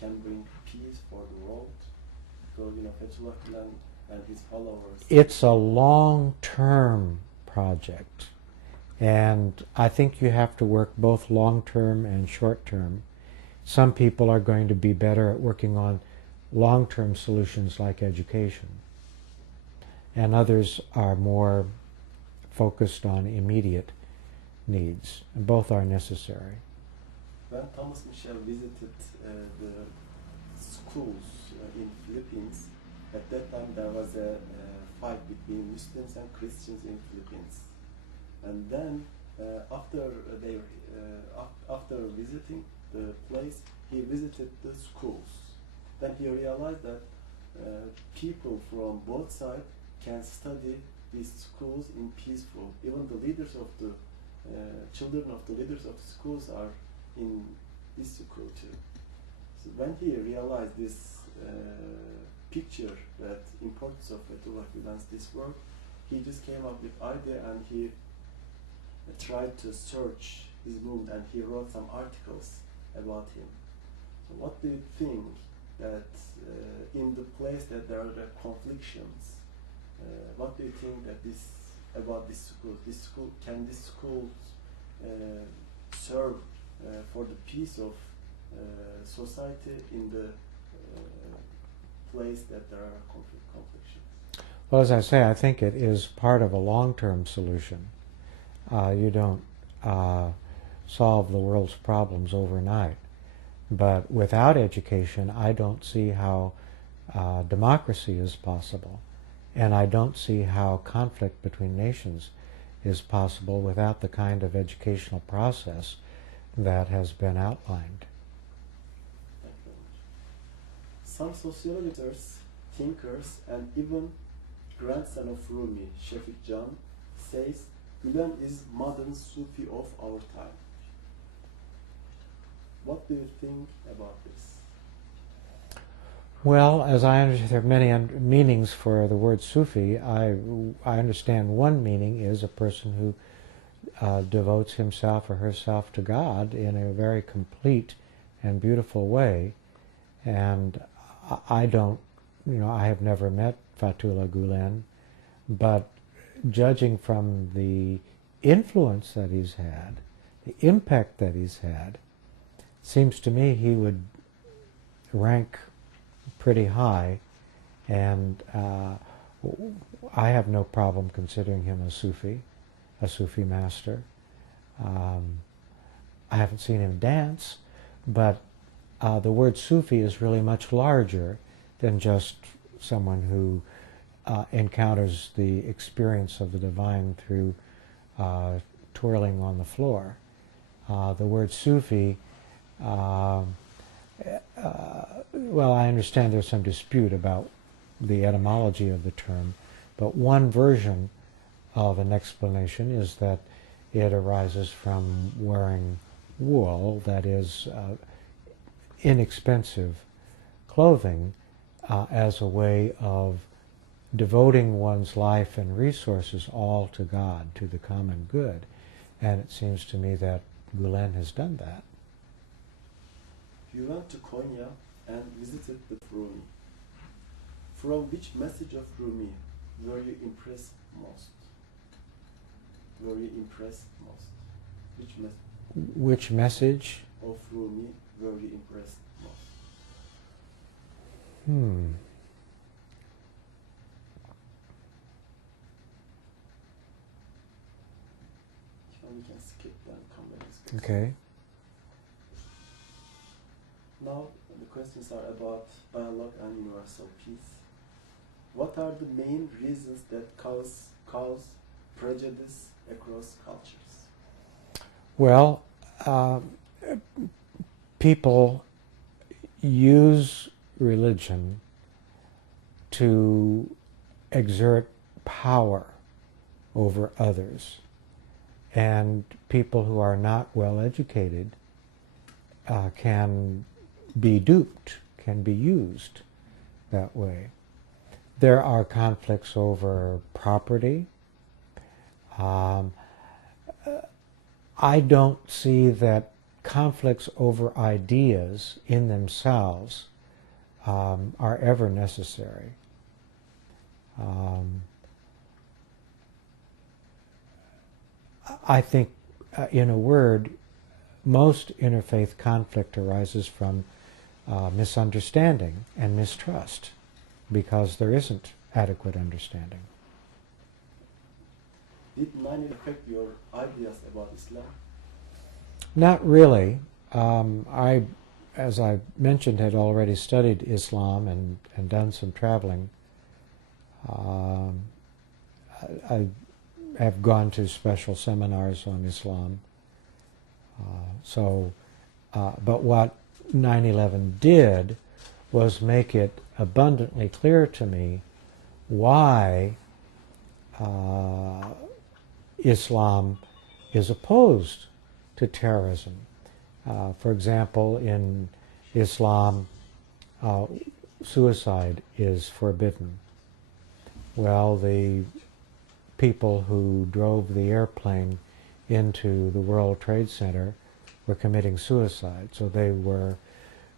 can bring peace for the world? Because Fethullah Gulen and his followers. It's a long-term project, and I think you have to work both long-term and short-term. Some people are going to be better at working on long-term solutions like education, and others are more focused on immediate needs. And both are necessary. When Thomas Michel visited the schools in Philippines, at that time there was a fight between Muslims and Christians in Philippines. And then after visiting the place, he visited the schools. Then he realized that people from both sides can study these schools in peaceful. Even the leaders of the children of the leaders of the schools are in this school too. So when he realized this picture, that importance of Fethullah Gulen's this work, he just came up with idea and he tried to search his movement and he wrote some articles about him. So what do you think that in the place that there are the conflictions, what do you think that this about this school? Can this school serve for the peace of society in the place that there are conflictions? Well, as I say, I think it is part of a long-term solution. You don't solve the world's problems overnight. But without education, I don't see how democracy is possible. And I don't see how conflict between nations is possible without the kind of educational process that has been outlined. Thank you very much. Some sociologists, thinkers, and even grandson of Rumi, Shafik Can, says Gulen is modern Sufi of our time. What do you think about this? Well, as I understand, there are many meanings for the word Sufi. I understand one meaning is a person who devotes himself or herself to God in a very complete and beautiful way. And I don't, I have never met Fethullah Gulen, but judging from the influence that he's had, the impact that he's had, seems to me he would rank pretty high, and I have no problem considering him a Sufi master. I haven't seen him dance, but the word Sufi is really much larger than just someone who encounters the experience of the divine through twirling on the floor. The word Sufi, well, I understand there's some dispute about the etymology of the term, but one version of an explanation is that it arises from wearing wool, that is inexpensive clothing, as a way of devoting one's life and resources all to God, to the common good. And it seems to me that Gulen has done that. You went to Konya and visited the Rumi. From which message of Rumi were you impressed most? Which message of Rumi were you impressed most? We can skip that and come back. Okay. Now the questions are about dialogue and universal peace. What are the main reasons that cause prejudice across cultures? Well, people use religion to exert power over others. And people who are not well educated can be duped, can be used that way. There are conflicts over property. I don't see that conflicts over ideas in themselves are ever necessary. I think, in a word, most interfaith conflict arises from misunderstanding and mistrust, because there isn't adequate understanding. Did 9/11 affect your ideas about Islam? Not really. As I mentioned, had already studied Islam and done some traveling. I have gone to special seminars on Islam. But what 9/11 did was make it abundantly clear to me why Islam is opposed to terrorism. For example, in Islam, suicide is forbidden. Well, the people who drove the airplane into the World Trade Center were committing suicide, so they were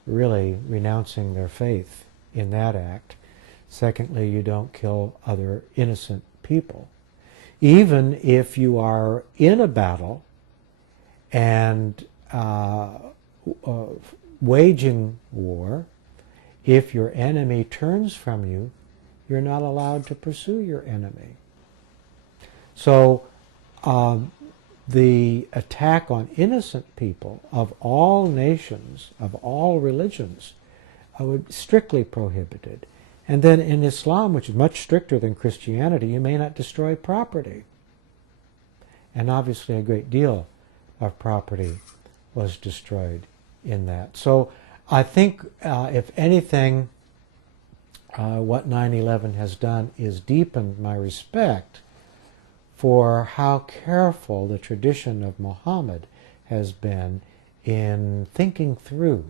really renouncing their faith in that act. Secondly, you don't kill other innocent people. Even if you are in a battle and waging war, if your enemy turns from you, you're not allowed to pursue your enemy. So the attack on innocent people of all nations, of all religions, would be strictly prohibited. And then in Islam, which is much stricter than Christianity, you may not destroy property. And obviously a great deal of property was destroyed in that. So I think, if anything, what 9/11 has done is deepened my respect for how careful the tradition of Muhammad has been in thinking through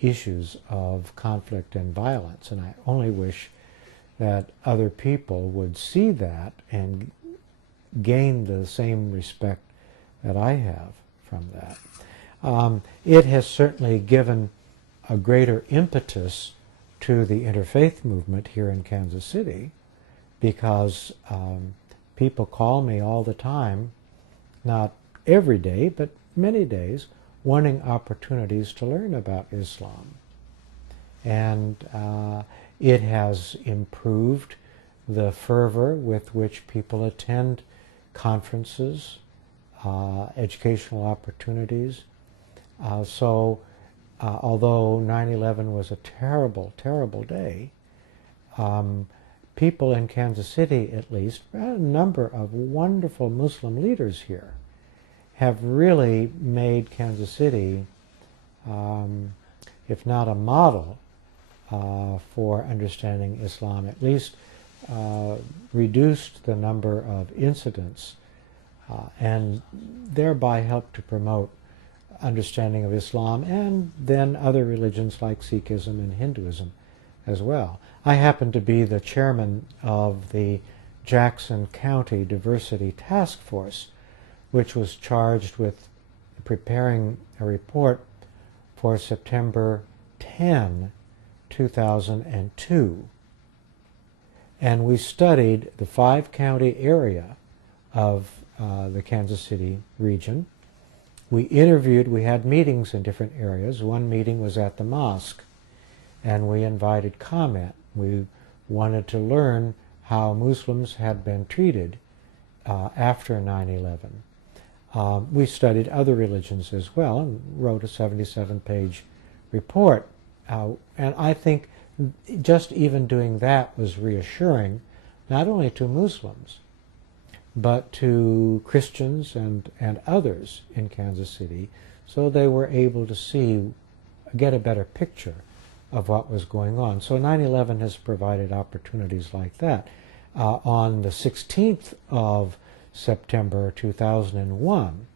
issues of conflict and violence. And I only wish that other people would see that and gain the same respect that I have from that. It has certainly given a greater impetus to the interfaith movement here in Kansas City, because people call me all the time, not every day, but many days, wanting opportunities to learn about Islam. And it has improved the fervor with which people attend conferences, educational opportunities. Although 9/11 was a terrible, terrible day, people in Kansas City, at least, a number of wonderful Muslim leaders here, have really made Kansas City, if not a model for understanding Islam, at least reduced the number of incidents and thereby helped to promote understanding of Islam and then other religions like Sikhism and Hinduism as well. I happen to be the chairman of the Jackson County Diversity Task Force, which was charged with preparing a report for September 10, 2002. And we studied the 5-county area of the Kansas City region. We interviewed, we had meetings in different areas. One meeting was at the mosque, and we invited comment. We wanted to learn how Muslims had been treated after 9/11. We studied other religions as well and wrote a 77-page report. And I think just even doing that was reassuring, not only to Muslims, but to Christians and others in Kansas City, so they were able to get a better picture of what was going on. So 9/11 has provided opportunities like that. On the 16th of September 2001,